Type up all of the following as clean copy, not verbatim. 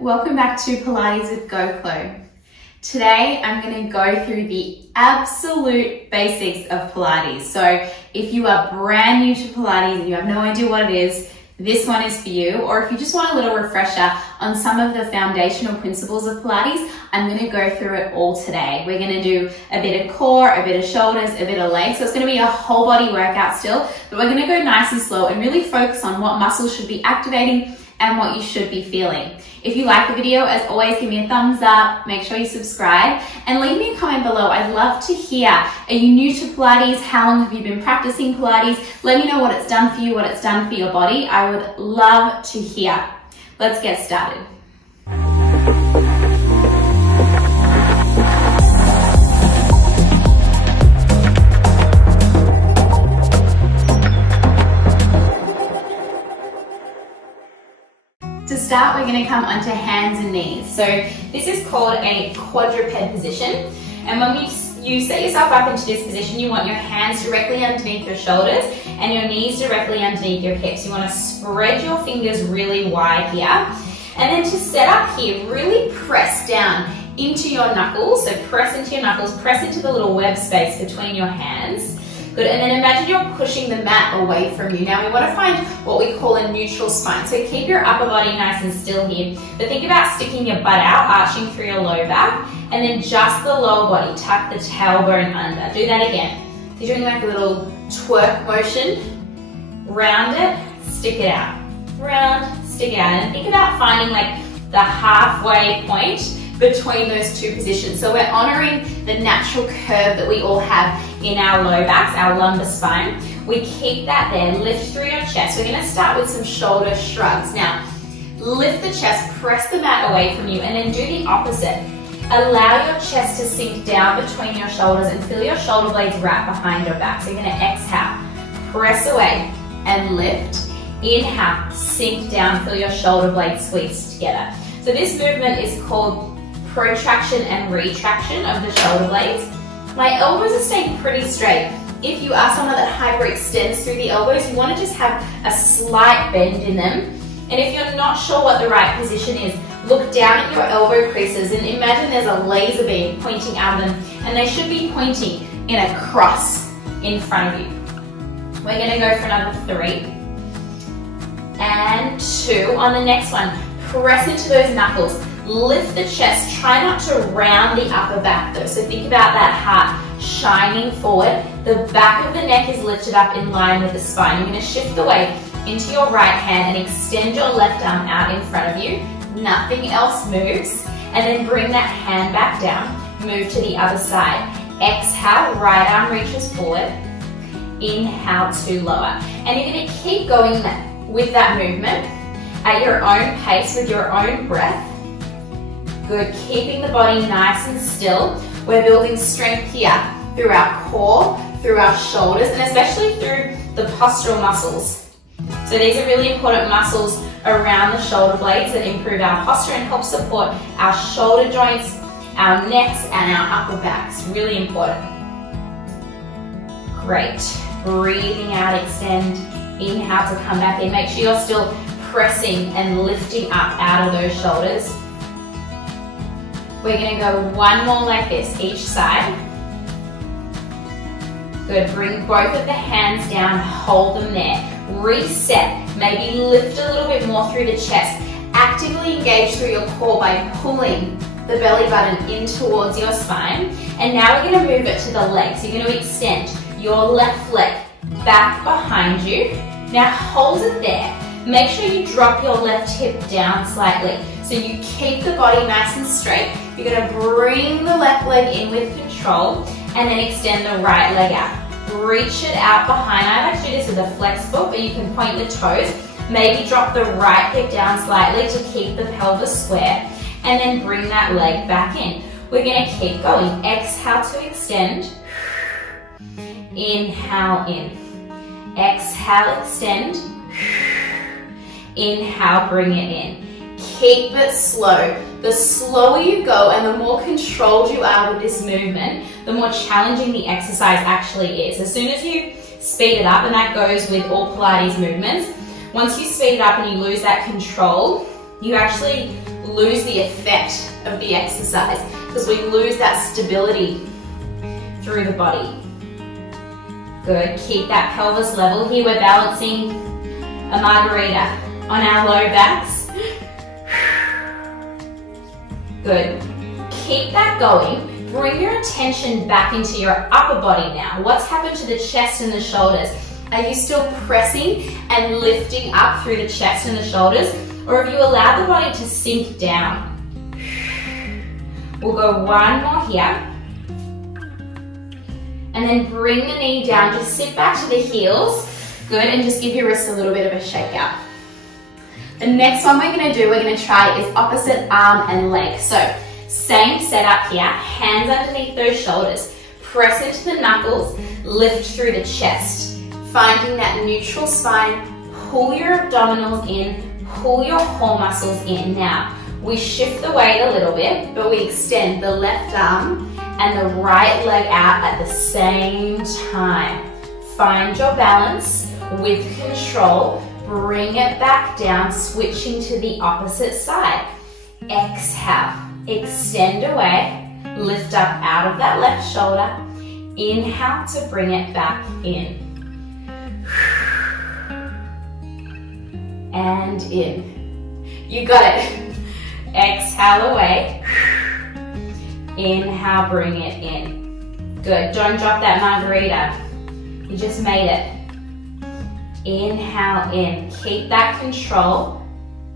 welcome back to Pilates with Go Chlo. Today I'm going to go through the absolute basics of Pilates. So if you are brand new to Pilates and you have no idea what it is, this one is for you. Or if you just want a little refresher on some of the foundational principles of Pilates, I'm going to go through it all today. We're going to do a bit of core, a bit of shoulders, a bit of legs. So it's going to be a whole body workout still, but we're going to go nice and slow and really focus on what muscles should be activating and what you should be feeling. If you like the video, as always, give me a thumbs up, make sure you subscribe, and leave me a comment below. I'd love to hear, are you new to Pilates? How long have you been practicing Pilates? Let me know what it's done for you, what it's done for your body. I would love to hear. Let's get started. To start, we're going to come onto hands and knees. So this is called a quadruped position. And when you set yourself up into this position, you want your hands directly underneath your shoulders and your knees directly underneath your hips. You want to spread your fingers really wide here. And then to set up here, really press down into your knuckles. So press into your knuckles, press into the little web space between your hands. Good, and then imagine you're pushing the mat away from you. Now we want to find what we call a neutral spine. So keep your upper body nice and still here. But think about sticking your butt out, arching through your low back, and then just the lower body, tuck the tailbone under. Do that again. So you're doing like a little twerk motion. Round it, stick it out. Round, stick it out. And think about finding like the halfway point between those two positions. So we're honoring the natural curve that we all have in our low backs, our lumbar spine. We keep that there, lift through your chest. We're gonna start with some shoulder shrugs. Now, lift the chest, press the mat away from you, and then do the opposite. Allow your chest to sink down between your shoulders and feel your shoulder blades wrap behind your back. So you're gonna exhale, press away and lift. Inhale, sink down, feel your shoulder blades squeeze together. So this movement is called protraction and retraction of the shoulder blades. My elbows are staying pretty straight. If you are someone that hyperextends through the elbows, you want to just have a slight bend in them. And if you're not sure what the right position is, look down at your elbow creases and imagine there's a laser beam pointing out of them, and they should be pointing in a cross in front of you. We're going to go for another 3 and 2. On the next one, press into those knuckles. Lift the chest, try not to round the upper back though. So think about that heart shining forward. The back of the neck is lifted up in line with the spine. You're going to shift the weight into your right hand and extend your left arm out in front of you. Nothing else moves. And then bring that hand back down. Move to the other side. Exhale, right arm reaches forward. Inhale to lower. And you're going to keep going with that movement at your own pace with your own breath. Good, keeping the body nice and still. We're building strength here through our core, through our shoulders, and especially through the postural muscles. So these are really important muscles around the shoulder blades that improve our posture and help support our shoulder joints, our necks, and our upper backs. Really important. Great. Breathing out, extend. Inhale to come back in. Make sure you're still pressing and lifting up out of those shoulders. We're going to go one more like this, each side. Good, bring both of the hands down, hold them there. Reset, maybe lift a little bit more through the chest. Actively engage through your core by pulling the belly button in towards your spine. And now we're going to move it to the legs. You're going to extend your left leg back behind you. Now hold it there. Make sure you drop your left hip down slightly. So you keep the body nice and straight. You're going to bring the left leg in with control and then extend the right leg out. Reach it out behind. I like to do this with a flex foot, but you can point the toes. Maybe drop the right hip down slightly to keep the pelvis square and then bring that leg back in. We're going to keep going. Exhale to extend. Inhale in. Exhale, extend. Inhale, bring it in. Keep it slow. The slower you go and the more controlled you are with this movement, the more challenging the exercise actually is. As soon as you speed it up, and that goes with all Pilates movements, once you speed it up and you lose that control, you actually lose the effect of the exercise because we lose that stability through the body. Good, keep that pelvis level here. We're balancing a margarita on our low backs. Good, keep that going. Bring your attention back into your upper body now. What's happened to the chest and the shoulders? Are you still pressing and lifting up through the chest and the shoulders? Or have you allowed the body to sink down? We'll go one more here. And then bring the knee down. Just sit back to the heels. Good, and just give your wrists a little bit of a shake out. The next one we're gonna do, we're gonna try is opposite arm and leg. So, same setup here, hands underneath those shoulders. Press into the knuckles, lift through the chest. Finding that neutral spine, pull your abdominals in, pull your core muscles in. Now, we shift the weight a little bit, but we extend the left arm and the right leg out at the same time. Find your balance with control. Bring it back down, switching to the opposite side. Exhale, extend away, lift up out of that left shoulder. Inhale to bring it back in. And in. You got it. Exhale away. Inhale, bring it in. Good, don't drop that margarita. You just made it. Inhale in, keep that control.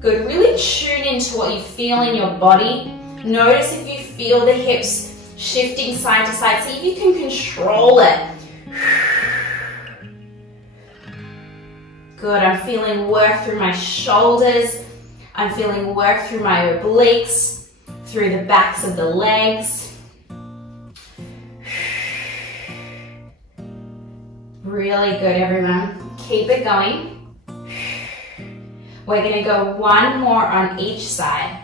Good, really tune into what you feel in your body. Notice if you feel the hips shifting side to side. See if you can control it. Good, I'm feeling work through my shoulders. I'm feeling work through my obliques, through the backs of the legs. Really good, everyone. Keep it going. We're going to go one more on each side.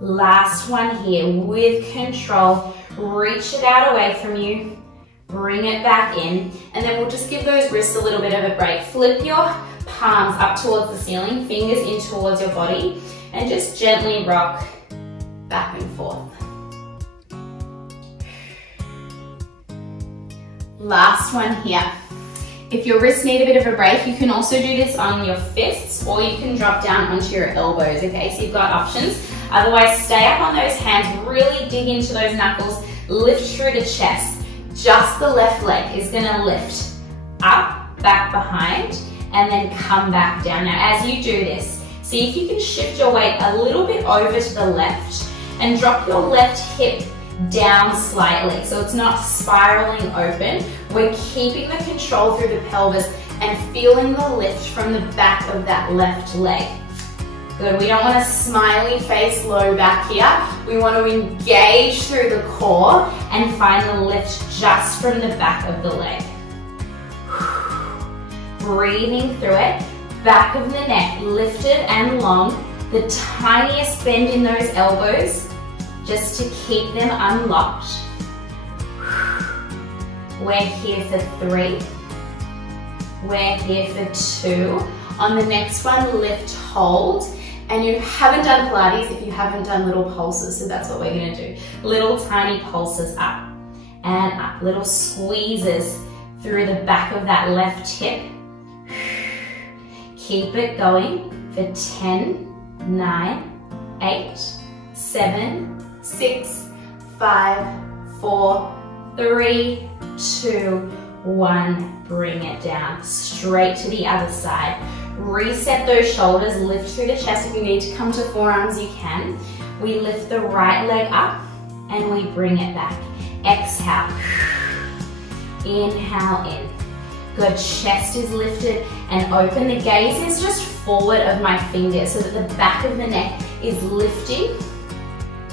Last one here with control. Reach it out away from you. Bring it back in. And then we'll just give those wrists a little bit of a break. Flip your palms up towards the ceiling, fingers in towards your body, and just gently rock back and forth. Last one here. If your wrists need a bit of a break, you can also do this on your fists, or you can drop down onto your elbows, okay? So you've got options. Otherwise, stay up on those hands, really dig into those knuckles, lift through the chest. Just the left leg is gonna lift up, back behind, and then come back down. Now, as you do this, see if you can shift your weight a little bit over to the left and drop your left hip down slightly, so it's not spiraling open. We're keeping the control through the pelvis and feeling the lift from the back of that left leg. Good, we don't want a smiley face low back here. We want to engage through the core and find the lift just from the back of the leg. Breathing through it, back of the neck lifted and long, the tiniest bend in those elbows, just to keep them unlocked. We're here for 3. We're here for 2. On the next one, lift, hold. And you haven't done Pilates if you haven't done little pulses, so that's what we're gonna do. Little tiny pulses up and up, little squeezes through the back of that left hip. Keep it going for 10, 9, 8, 7, 6, 5, 4, 3, 2, 1. Bring it down, straight to the other side. Reset those shoulders, lift through the chest. If you need to come to forearms, you can. We lift the right leg up and we bring it back. Exhale. Inhale in. Good, chest is lifted and open. The gaze is just forward of my fingers so that the back of the neck is lifting,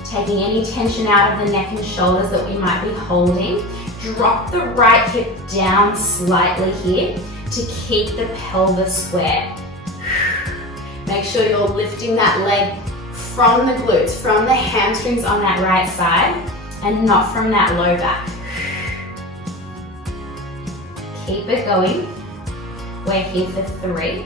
taking any tension out of the neck and shoulders that we might be holding. Drop the right hip down slightly here to keep the pelvis square. Make sure you're lifting that leg from the glutes, from the hamstrings on that right side, and not from that low back. Keep it going. We're here for 3.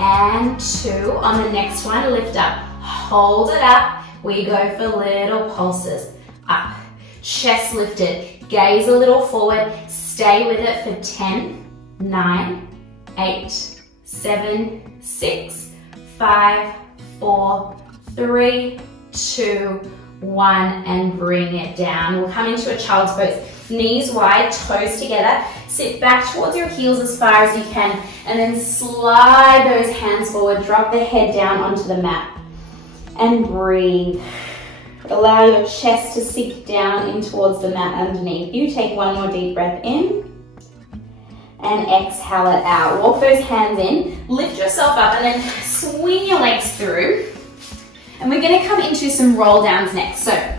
and 2. On the next one, lift up, hold it up. We go for little pulses. Up, chest lifted, gaze a little forward, stay with it for 10, 9, 8, 7, 6, 5, 4, 3, 2, 1, and bring it down. We'll come into a child's pose. Knees wide, toes together. Sit back towards your heels as far as you can, and then slide those hands forward. Drop the head down onto the mat and breathe. Allow your chest to sink down in towards the mat underneath you. Take one more deep breath in and exhale it out. Walk those hands in, lift yourself up, and then swing your legs through. And we're going to come into some roll downs next. So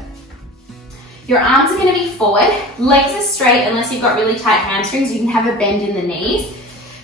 your arms are going to be forward, legs are straight unless you've got really tight hamstrings. You can have a bend in the knees,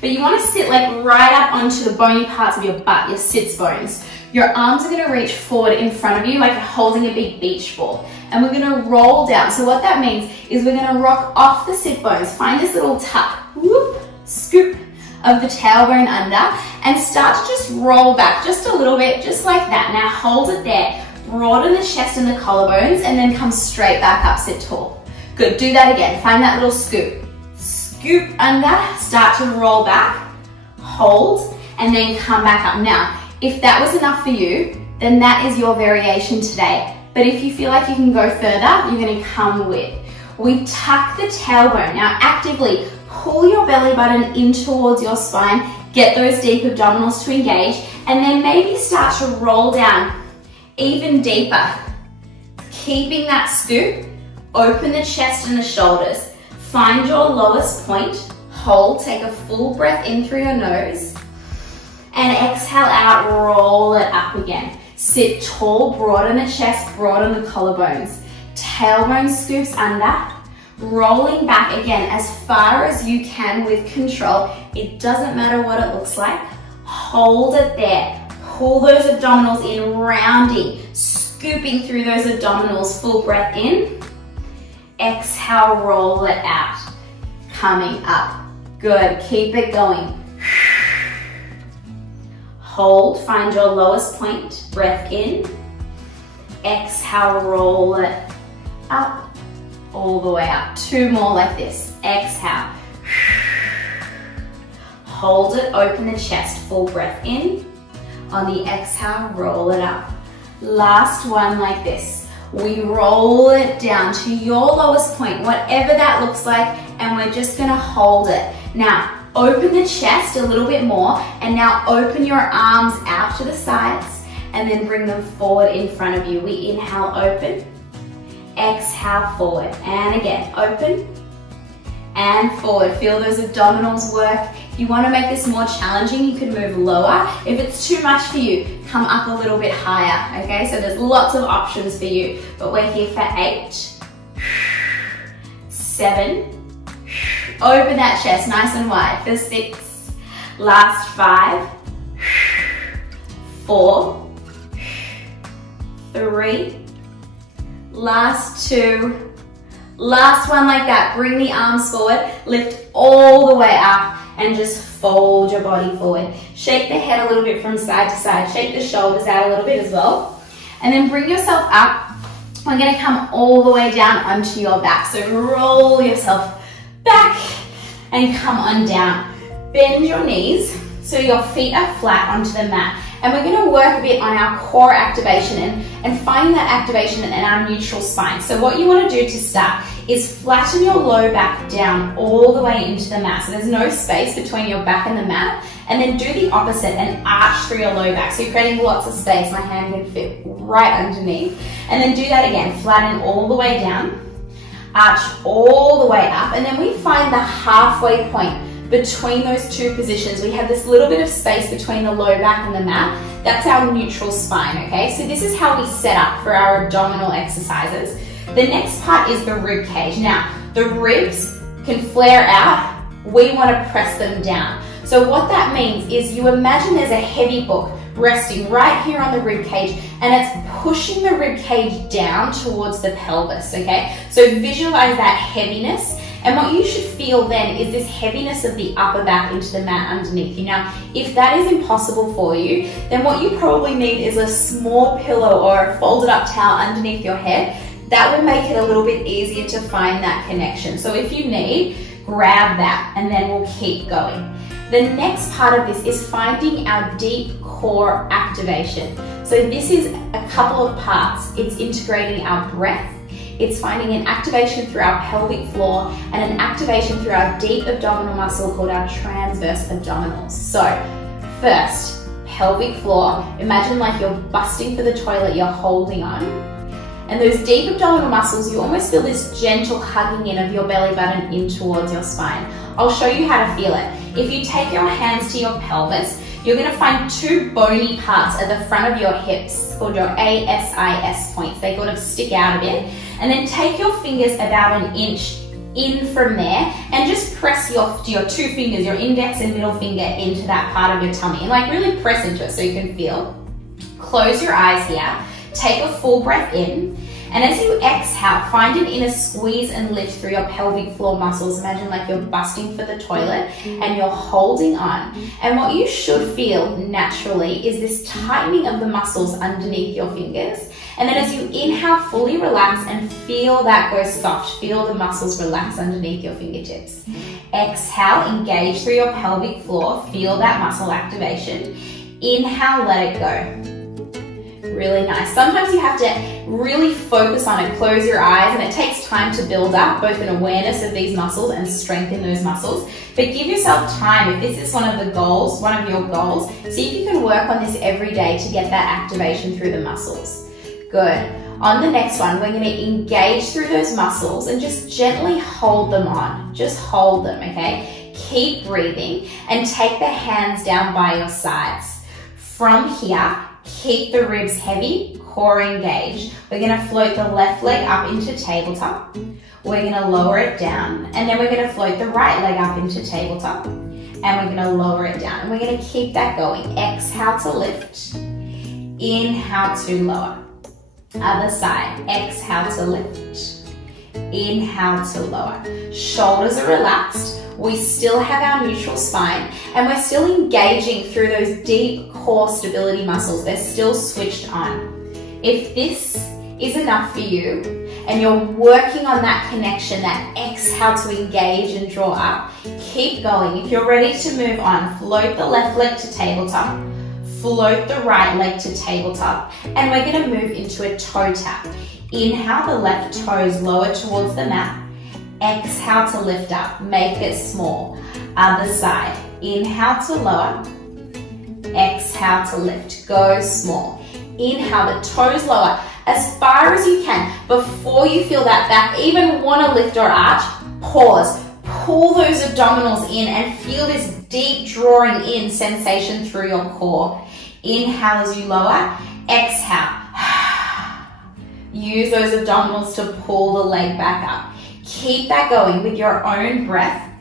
but you want to sit like right up onto the bony parts of your butt, your sits bones. Your arms are going to reach forward in front of you like you're holding a big beach ball. And we're going to roll down. So what that means is we're going to rock off the sit bones. Find this little tuck, whoop, scoop of the tailbone under, and start to just roll back just a little bit, just like that. Now hold it there. Broaden the chest and the collarbones, and then come straight back up, sit tall. Good, do that again. Find that little scoop. Scoop under, start to roll back, hold, and then come back up. Now, if that was enough for you, then that is your variation today. But if you feel like you can go further, you're going to come with. We tuck the tailbone. Now actively pull your belly button in towards your spine, get those deep abdominals to engage, and then maybe start to roll down even deeper. Keeping that scoop, open the chest and the shoulders. Find your lowest point, hold, take a full breath in through your nose, and exhale out, roll it up again. Sit tall, broaden the chest, broaden the collarbones. Tailbone scoops under, rolling back again as far as you can with control. It doesn't matter what it looks like. Hold it there. Pull those abdominals in, rounding, scooping through those abdominals. Full breath in. Exhale, roll it out. Coming up. Good, keep it going. Hold, find your lowest point, breath in. Exhale, roll it up, all the way up. 2 more like this. Exhale. Hold it, open the chest, full breath in. On the exhale, roll it up. Last one like this. We roll it down to your lowest point, whatever that looks like, and we're just gonna hold it. Now, open the chest a little bit more, and now open your arms out to the sides, and then bring them forward in front of you. We inhale, open, exhale, forward, and again, open, and forward. Feel those abdominals work. If you want to make this more challenging, you can move lower. If it's too much for you, come up a little bit higher, okay? So there's lots of options for you, but we're here for 8, 7, open that chest nice and wide for 6, last 5, 4, 3, last 2, last one like that. Bring the arms forward, lift all the way up, and just fold your body forward. Shake the head a little bit from side to side. Shake the shoulders out a little bit as well. And then bring yourself up. We're gonna come all the way down onto your back. So roll yourself back and come on down. Bend your knees so your feet are flat onto the mat. And we're gonna work a bit on our core activation and find that activation in our neutral spine. So what you wanna do to start is flatten your low back down all the way into the mat. So there's no space between your back and the mat. And then do the opposite and arch through your low back. So you're creating lots of space. My hand can fit right underneath. And then do that again. Flatten all the way down, arch all the way up. And then we find the halfway point between those two positions. We have this little bit of space between the low back and the mat. That's our neutral spine, okay? So this is how we set up for our abdominal exercises. The next part is the rib cage. Now, the ribs can flare out. We want to press them down. So what that means is you imagine there's a heavy book resting right here on the rib cage, and it's pushing the rib cage down towards the pelvis, okay? So visualize that heaviness, And what you should feel then is this heaviness of the upper back into the mat underneath you. Now, if that is impossible for you, then what you probably need is a small pillow or a folded up towel underneath your head. That would make it a little bit easier to find that connection. So if you need, grab that and then we'll keep going. The next part of this is finding our deep core activation. So this is a couple of parts. It's integrating our breath. It's finding an activation through our pelvic floor and an activation through our deep abdominal muscle called our transverse abdominals. So first, pelvic floor. Imagine like you're busting for the toilet, you're holding on. And those deep abdominal muscles, you almost feel this gentle hugging in of your belly button in towards your spine. I'll show you how to feel it. If you take your hands to your pelvis, you're going to find two bony parts at the front of your hips called your ASIS points. They kind of stick out a bit. And then take your fingers about an inch in from there and just press your two fingers, your index and middle finger, into that part of your tummy. And like really press into it so you can feel. Close your eyes here. Take a full breath in, and as you exhale, find an inner squeeze and lift through your pelvic floor muscles. Imagine like you're busting for the toilet and you're holding on. And what you should feel naturally is this tightening of the muscles underneath your fingers. And then as you inhale, fully relax and feel that go soft. Feel the muscles relax underneath your fingertips. Exhale, engage through your pelvic floor. Feel that muscle activation. Inhale, let it go. Really nice. Sometimes you have to really focus on it, close your eyes, and it takes time to build up both an awareness of these muscles and strengthen those muscles. But give yourself time. If this is one of your goals, see if you can work on this every day to get that activation through the muscles. Good. On the next one, we're going to engage through those muscles and just gently hold them on. Just hold them, okay? Keep breathing and take the hands down by your sides. From here, keep the ribs heavy, core engaged. We're going to float the left leg up into tabletop. We're going to lower it down, and then we're going to float the right leg up into tabletop, and we're going to lower it down. And we're going to keep that going. Exhale to lift. Inhale to lower. Other side. Exhale to lift. Inhale to lower. Shoulders are relaxed. We still have our neutral spine, and we're still engaging through those deep core stability muscles. They're still switched on. If this is enough for you and you're working on that connection, that exhale to engage and draw up, keep going. If you're ready to move on, float the left leg to tabletop, float the right leg to tabletop, and we're going to move into a toe tap. Inhale, the left toes lower towards the mat. Exhale to lift up, make it small. Other side. Inhale to lower. Exhale to lift. Go small. Inhale, the toes lower as far as you can. Before you feel that back even want to lift or arch, pause. Pull those abdominals in and feel this deep drawing in sensation through your core. Inhale as you lower. Exhale. Use those abdominals to pull the leg back up. Keep that going with your own breath.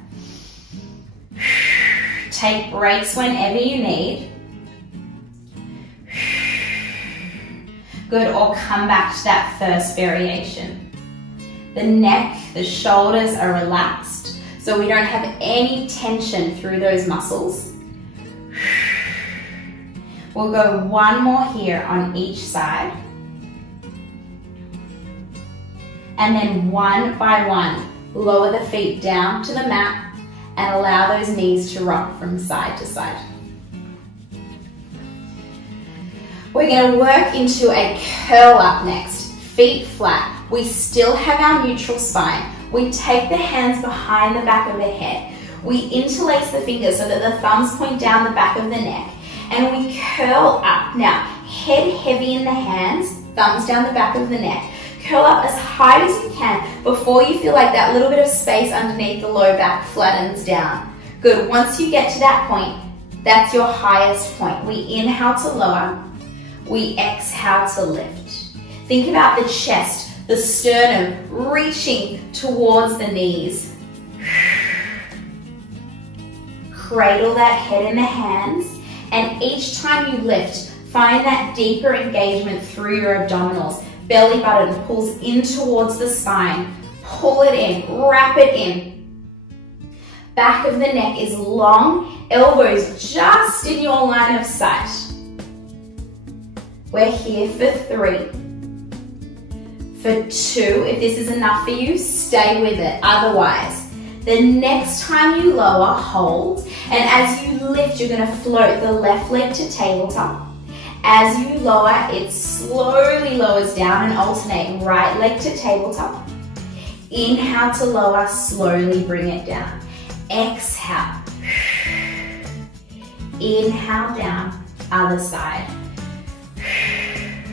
Take breaks whenever you need. Good, or come back to that first variation. The neck, the shoulders are relaxed, so we don't have any tension through those muscles. We'll go one more here on each side. And then one by one, lower the feet down to the mat and allow those knees to rock from side to side. We're going to work into a curl up next. Feet flat. We still have our neutral spine. We take the hands behind the back of the head. We interlace the fingers so that the thumbs point down the back of the neck. And we curl up. Now, head heavy in the hands, thumbs down the back of the neck. Curl up as high as you can before you feel like that little bit of space underneath the low back flattens down. Good. Once you get to that point, that's your highest point. We inhale to lower. We exhale to lift. Think about the chest, the sternum reaching towards the knees. Cradle that head in the hands, and each time you lift, find that deeper engagement through your abdominals. Belly button pulls in towards the spine. Pull it in, wrap it in. Back of the neck is long, elbows just in your line of sight. We're here for 3. For 2, if this is enough for you, stay with it. Otherwise, the next time you lower, hold. And as you lift, you're going to float the left leg to tabletop. As you lower, it slowly lowers down and alternate right leg to tabletop. Inhale to lower, slowly bring it down. Exhale. Inhale down, other side.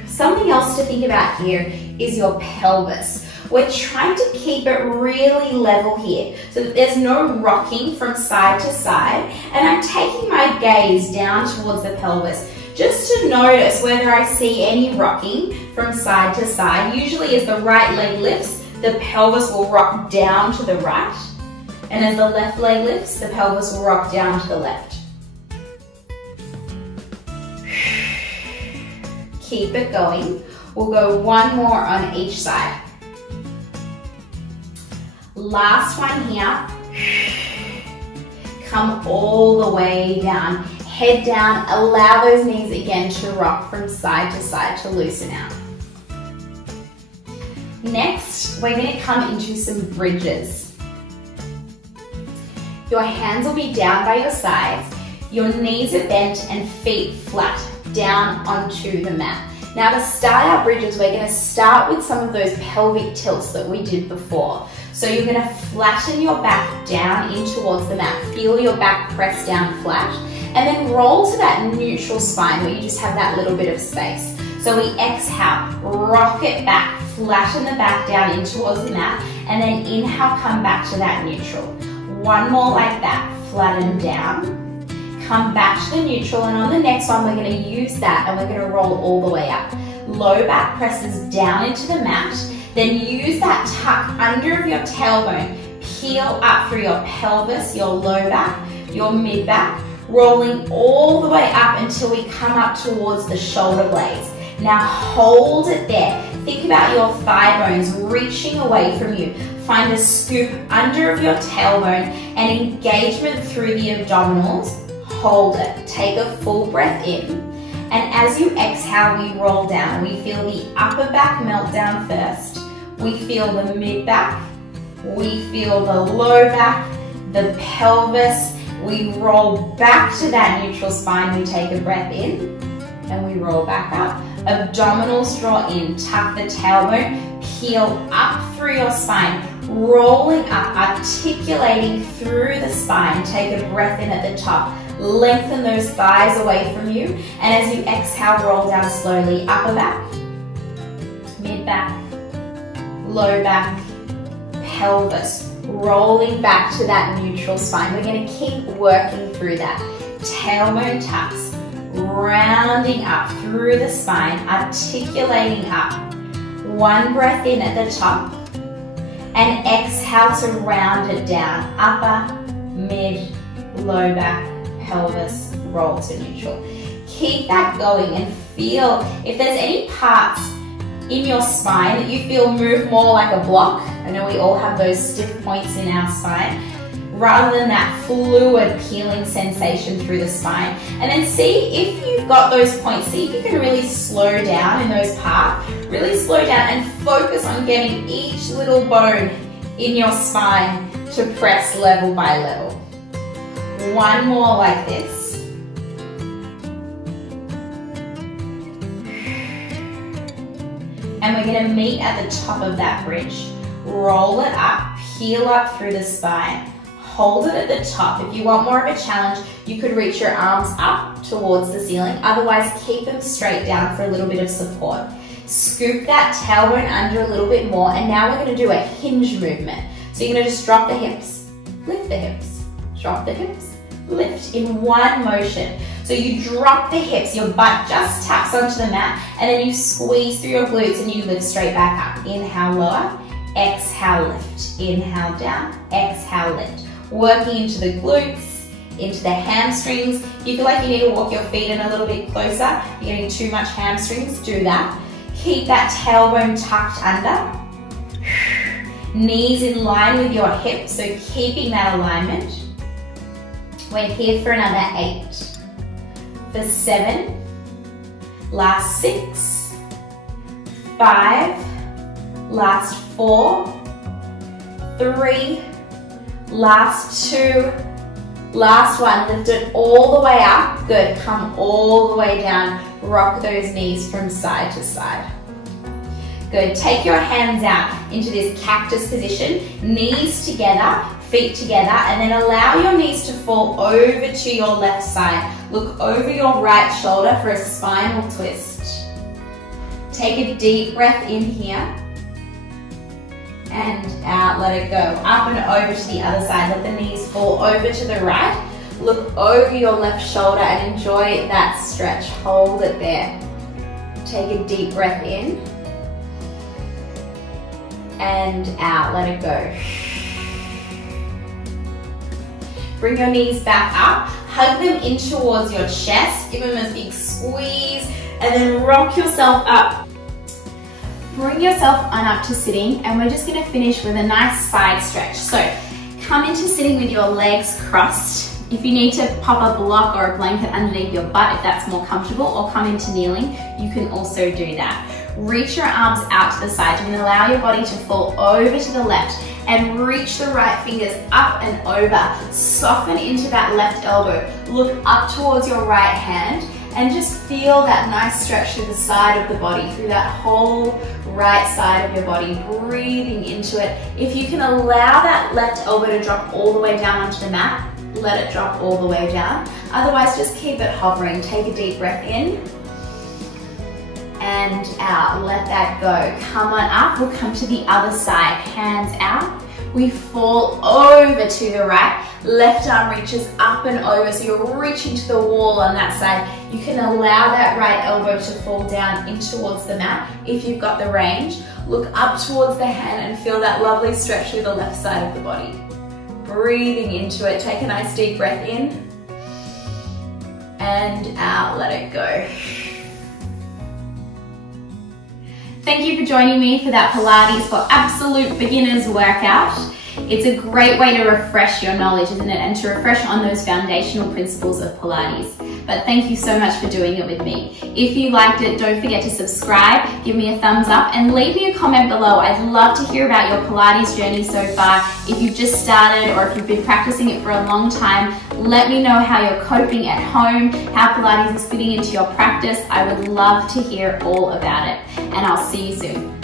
Something else to think about here is your pelvis. We're trying to keep it really level here so that there's no rocking from side to side. And I'm taking my gaze down towards the pelvis just to notice whether I see any rocking from side to side. Usually as the right leg lifts, the pelvis will rock down to the right. And as the left leg lifts, the pelvis will rock down to the left. Keep it going. We'll go one more on each side. Last one here. Come all the way down. Head down. Allow those knees again to rock from side to side to loosen out. Next, we're going to come into some bridges. Your hands will be down by your sides. Your knees are bent and feet flat down onto the mat. Now to start our bridges, we're going to start with some of those pelvic tilts that we did before. So you're going to flatten your back down in towards the mat. Feel your back press down flat. And then roll to that neutral spine where you just have that little bit of space. So we exhale, rock it back, flatten the back down in towards the mat. And then inhale, come back to that neutral. One more like that, flatten down. Come back to the neutral, and on the next one we're going to use that and we're going to roll all the way up. Low back presses down into the mat, then use that tuck under your tailbone, peel up through your pelvis, your low back, your mid back, rolling all the way up until we come up towards the shoulder blades. Now hold it there. Think about your thigh bones reaching away from you. Find a scoop under your tailbone and engagement through the abdominals. Hold it. Take a full breath in. And as you exhale, we roll down. We feel the upper back melt down first. We feel the mid back. We feel the low back, the pelvis. We roll back to that neutral spine. We take a breath in and we roll back up. Abdominals draw in. Tuck the tailbone. Peel up through your spine. Rolling up, articulating through the spine. Take a breath in at the top. Lengthen those thighs away from you, and as you exhale, roll down slowly. Upper back, mid back, low back, pelvis, rolling back to that neutral spine. We're going to keep working through that. Tailbone tucks, rounding up through the spine, articulating up. One breath in at the top, and exhale to round it down. Upper, mid, low back, pelvis, roll to neutral. Keep that going and feel if there's any parts in your spine that you feel move more like a block. I know we all have those stiff points in our spine, rather than that fluid peeling sensation through the spine. And then see if you've got those points, see if you can really slow down in those parts, really slow down and focus on getting each little bone in your spine to press level by level. One more like this. And we're going to meet at the top of that bridge. Roll it up, peel up through the spine. Hold it at the top. If you want more of a challenge, you could reach your arms up towards the ceiling. Otherwise, keep them straight down for a little bit of support. Scoop that tailbone under a little bit more. And now we're going to do a hinge movement. So you're going to just drop the hips, lift the hips, drop the hips, lift in one motion. So you drop the hips, your butt just taps onto the mat, and then you squeeze through your glutes and you lift straight back up. Inhale, lower, exhale, lift. Inhale, down, exhale, lift. Working into the glutes, into the hamstrings. If you feel like you need to walk your feet in a little bit closer, you're getting too much hamstrings, do that. Keep that tailbone tucked under. Knees in line with your hips, so keeping that alignment. We're here for another 8, for 7, last 6, 5, last 4, 3, last 2, last 1. Lift it all the way up. Good. Come all the way down. Rock those knees from side to side. Good. Take your hands out into this cactus position. Knees together, feet together, and then allow your knees to fall over to your left side. Look over your right shoulder for a spinal twist. Take a deep breath in here. And out, let it go. Up and over to the other side. Let the knees fall over to the right. Look over your left shoulder and enjoy that stretch. Hold it there. Take a deep breath in. And out, let it go. Bring your knees back up. Hug them in towards your chest. Give them a big squeeze. And then rock yourself up. Bring yourself on up to sitting, and we're just going to finish with a nice side stretch. So come into sitting with your legs crossed. If you need to pop a block or a blanket underneath your butt, if that's more comfortable, or come into kneeling, you can also do that. Reach your arms out to the side. You're going to allow your body to fall over to the left and reach the right fingers up and over. Soften into that left elbow. Look up towards your right hand. And just feel that nice stretch through the side of the body, through that whole right side of your body, breathing into it. If you can allow that left elbow to drop all the way down onto the mat, let it drop all the way down. Otherwise, just keep it hovering. Take a deep breath in and out. Let that go. Come on up. We'll come to the other side. Hands out. We fall over to the right. Left arm reaches up and over, so you're reaching to the wall on that side. You can allow that right elbow to fall down in towards the mat if you've got the range. Look up towards the hand and feel that lovely stretch through the left side of the body. Breathing into it. Take a nice deep breath in and out. Let it go. Thank you for joining me for that Pilates for Absolute Beginners workout. It's a great way to refresh your knowledge, isn't it? And to refresh on those foundational principles of Pilates. But thank you so much for doing it with me. If you liked it, don't forget to subscribe, give me a thumbs up, and leave me a comment below. I'd love to hear about your Pilates journey so far. If you've just started or if you've been practicing it for a long time, let me know how you're coping at home, how Pilates is fitting into your practice. I would love to hear all about it. And I'll see you soon.